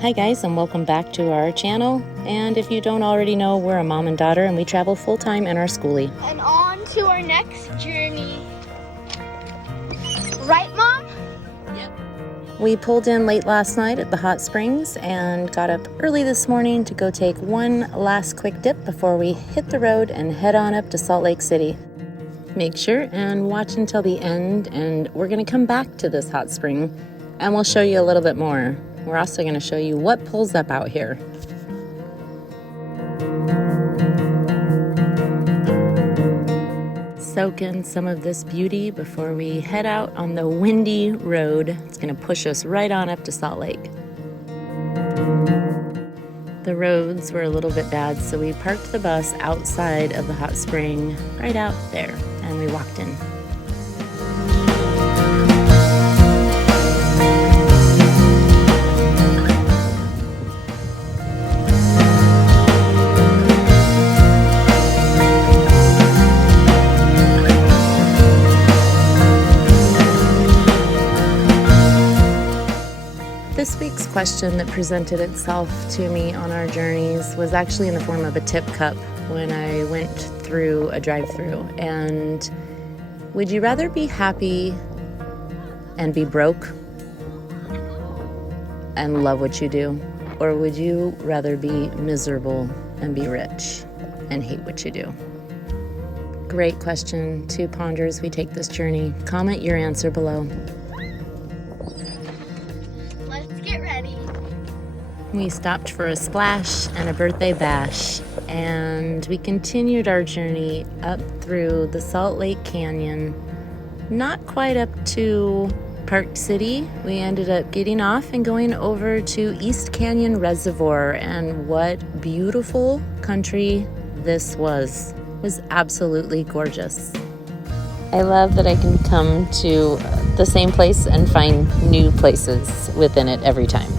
Hi guys, and welcome back to our channel. And if you don't already know, we're a mom and daughter and we travel full-time in our Skoolie. And on to our next journey. Right, Mom? Yep. We pulled in late last night at the hot springs and got up early this morning to go take one last quick dip before we hit the road and head on up to Salt Lake City. Make sure and watch until the end, and we're going to come back to this hot spring and we'll show you a little bit more. We're also going to show you what pulls up out here. Soak in some of this beauty before we head out on the windy road. It's going to push us right on up to Salt Lake. The roads were a little bit bad, so we parked the bus outside of the hot spring, right out there, and we walked in. This week's question that presented itself to me on our journeys was actually in the form of a tip cup when I went through a drive-thru. And would you rather be happy and be broke and love what you do? Or would you rather be miserable and be rich and hate what you do? Great question to ponder as we take this journey. Comment your answer below. We stopped for a splash and a birthday bash, and we continued our journey up through the Salt Lake Canyon, not quite up to Park City. We ended up getting off and going over to East Canyon Reservoir, and what beautiful country this was. It was absolutely gorgeous. I love that I can come to the same place and find new places within it every time.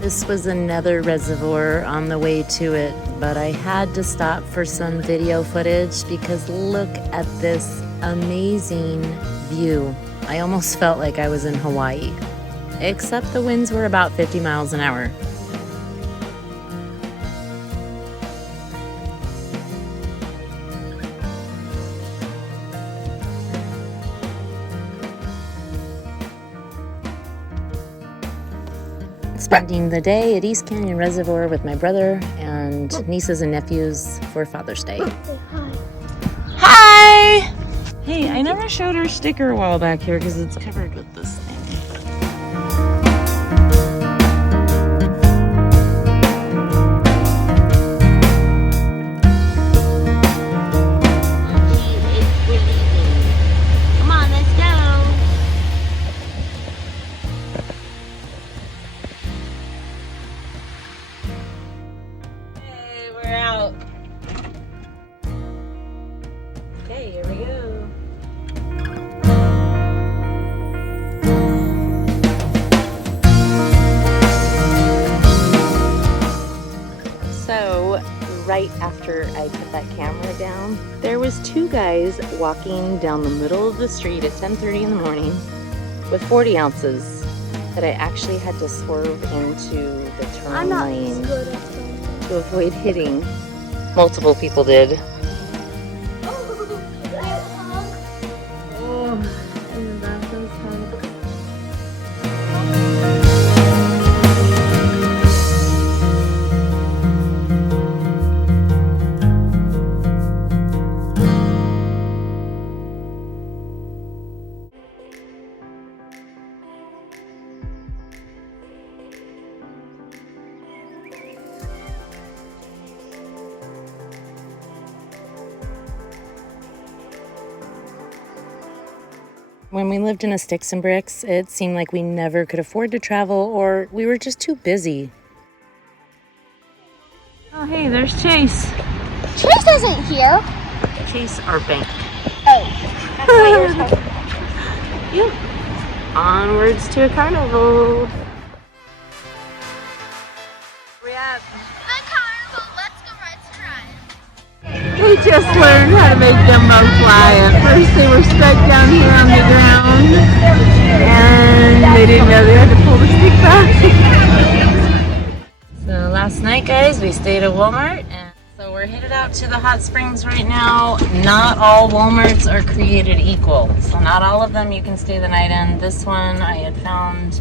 This was another reservoir on the way to it, but I had to stop for some video footage because look at this amazing view. I almost felt like I was in Hawaii, except the winds were about 50 miles an hour. Spending the day at East Canyon Reservoir with my brother and nieces and nephews for Father's Day. Hi! Hey, I never showed her sticker wall back here because it's covered with this thing. Come on, let's go! Out. Okay, here we go. So, right after I put that camera down, there was two guys walking down the middle of the street at 10:30 in the morning with 40 ounces that I actually had to swerve into the turn lane to avoid hitting. Multiple people did. When we lived in a sticks and bricks, it seemed like we never could afford to travel, or we were just too busy. Oh, hey, there's Chase. Chase isn't here. Chase our bank. Oh, that's why you're talking. Yep. Onwards to a carnival. We have The carnival. Let's go ride some rides. We just learned how to make Dumbo fly. At first they were stuck down here on the ground and they didn't know they had to pull the stick back. Last night, guys, we stayed at Walmart, and so we're headed out to the hot springs right now. Not all Walmarts are created equal, so not all of them you can stay the night in. This one, I had found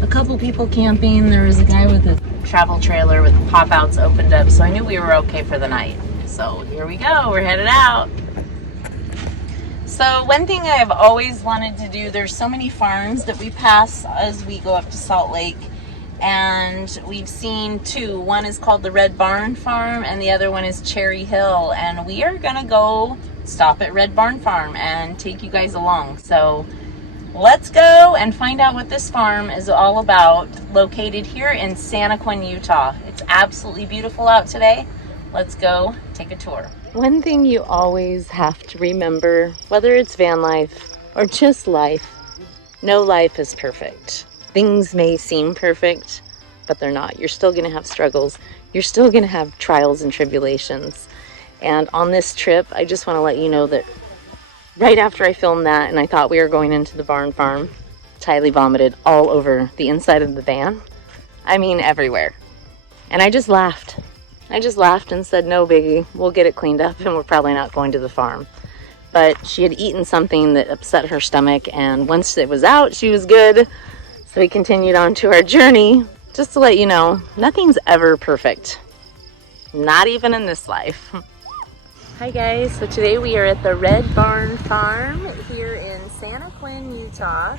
a couple people camping. There was a guy with a travel trailer with pop-outs opened up, so I knew we were okay for the night. So here we go, we're headed out. So one thing I've always wanted to do, there's so many farms that we pass as we go up to Salt Lake, and we've seen two. One is called the Red Barn Farm and the other one is Cherry Hill, and we are gonna go stop at Red Barn Farm and take you guys along. So let's go and find out what this farm is all about, located here in Santaquin, Utah. It's absolutely beautiful out today. Let's go take a tour. One thing you always have to remember, whether it's van life or just life, no life is perfect. Things may seem perfect, but they're not. You're still going to have struggles. You're still going to have trials and tribulations. And on this trip, I just want to let you know that right after I filmed that and I thought we were going into the barn farm, Tylee vomited all over the inside of the van. I mean, everywhere. And I just laughed. I just laughed and said, no biggie, we'll get it cleaned up and we're probably not going to the farm. But she had eaten something that upset her stomach, and once it was out, she was good. So we continued on to our journey. Just to let you know, nothing's ever perfect. Not even in this life. Hi guys, so today we are at the Red Barn Farm here in Santaquin, Utah.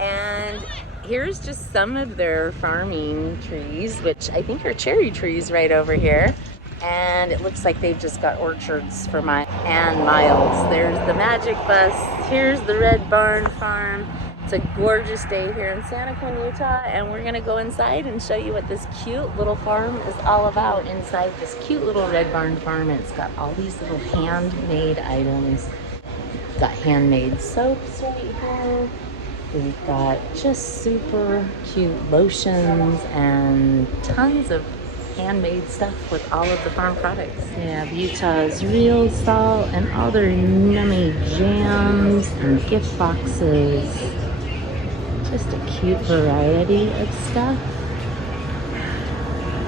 And here's just some of their farming trees, which I think are cherry trees right over here. And it looks like they've just got orchards for miles and miles. There's the Magic Bus. Here's the Red Barn Farm. It's a gorgeous day here in Santaquin, Utah, and we're gonna go inside and show you what this cute little farm is all about inside this cute little Red Barn Farm. It's got all these little handmade items. We've got handmade soaps right here. We've got just super cute lotions and tons of handmade stuff with all of the farm products. We have Utah's real salt and all their yummy jams and gift boxes. Just a cute variety of stuff.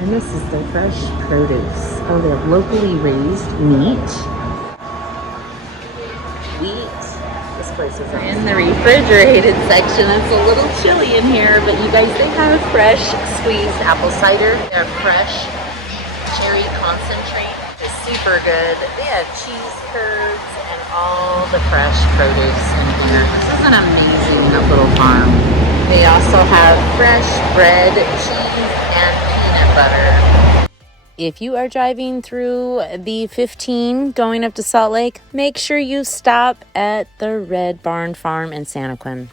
And this is their fresh produce. Oh, they have locally raised meat. Wheat. This place is in the refrigerated section. It's a little chilly in here, but you guys, they have fresh squeezed apple cider. They're fresh cherry concentrate. It's super good. They have cheese curds and all the fresh produce in here. This is an amazing little farm. They also have fresh bread, cheese, and peanut butter. If you are driving through the 15 going up to Salt Lake, make sure you stop at the Red Barn Farm in Santaquin.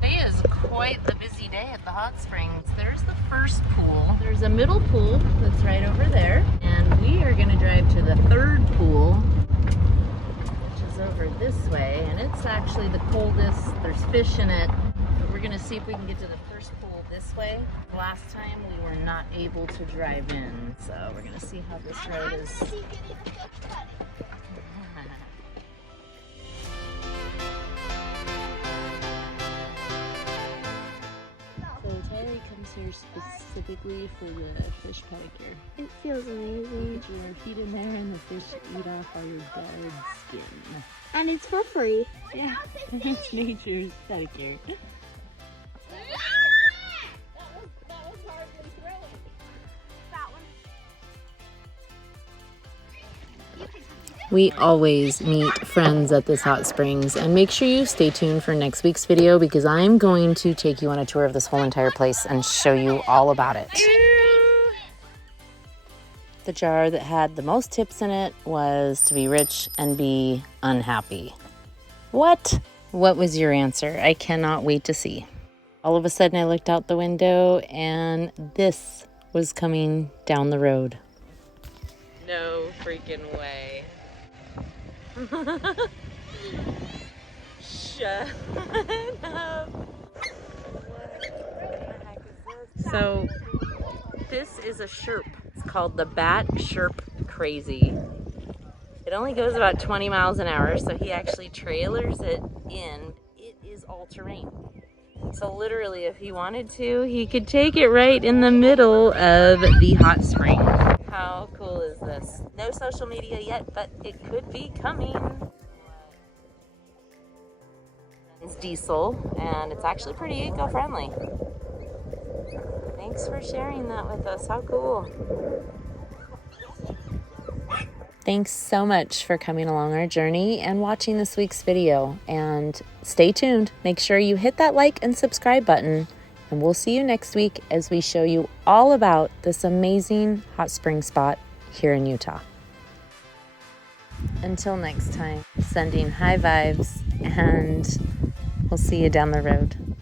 Today is quite the busy day at the hot springs. There's the first pool. There's a middle pool that's right over there. And we are going to drive to the third pool, which is over this way. And it's actually the coldest. There's fish in it. But we're going to see if we can get to the first pool this way. Last time we were not able to drive in. So we're going to see how this road is. Comes here specifically for the fish pedicure. It feels amazing. Put your feet in there and the fish eat off all your dead skin. And it's for free. Yeah, it's nature's pedicure. That was hardly thrilling. That one. We always meet friends at this hot springs, and make sure you stay tuned for next week's video because I'm going to take you on a tour of this whole entire place and show you all about it. The jar that had the most tips in it was to be rich and be unhappy. What? What was your answer? I cannot wait to see. All of a sudden I looked out the window and this was coming down the road. No freaking way. Shut up. So this is a Sherp. It's called the Bat Sherp Crazy. It only goes about 20 miles an hour, so he actually trailers it in. It is all terrain. So literally, if he wanted to, he could take it right in the middle of the hot spring. How cool is this? No social media yet, but it could be coming. It's diesel, and it's actually pretty eco-friendly. Thanks for sharing that with us. How cool. Thanks so much for coming along our journey and watching this week's video. And stay tuned. Make sure you hit that like and subscribe button. And we'll see you next week as we show you all about this amazing hot spring spot here in Utah. Until next time, sending high vibes, and we'll see you down the road.